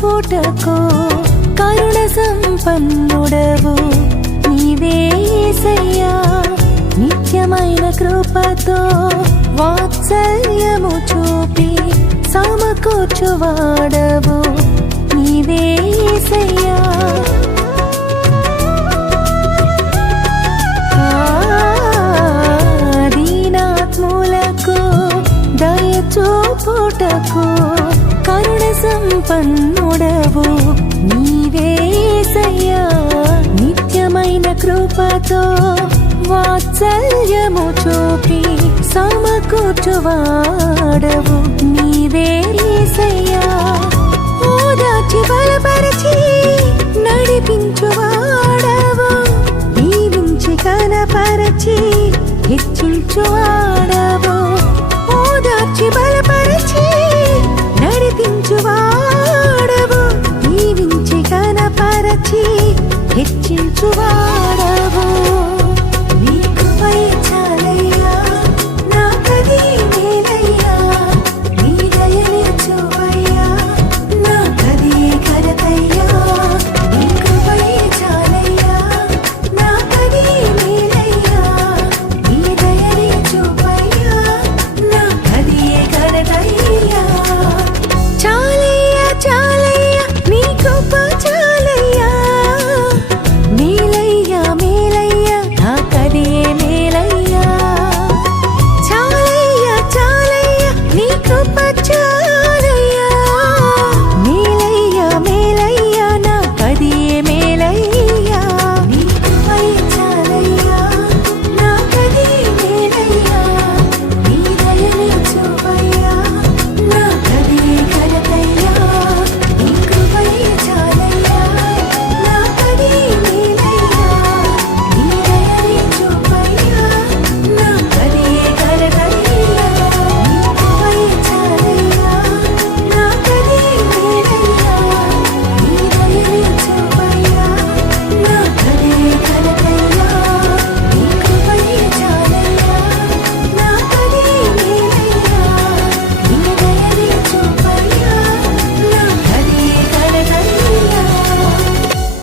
చూపుటకు కరుణ సంపన్నుడవు. నీవే నిత్యమైన కృపతో వాత్సల్యము చూపి సమకూర్చువాడవు. నీవే యేసయ్యా దీనాత్ములకు దయచూపుటకు కరుణ సంపన్నుడవు నీవేసయ్యా నిత్యమైన కృపతో వాత్సల్యము చూపి సమకూర్చువాడవు నీవేసయ్యా ఓదాచి బలపరిచి నడిపించువాడవు దీవించి కనపరచి హెచ్చించువాడు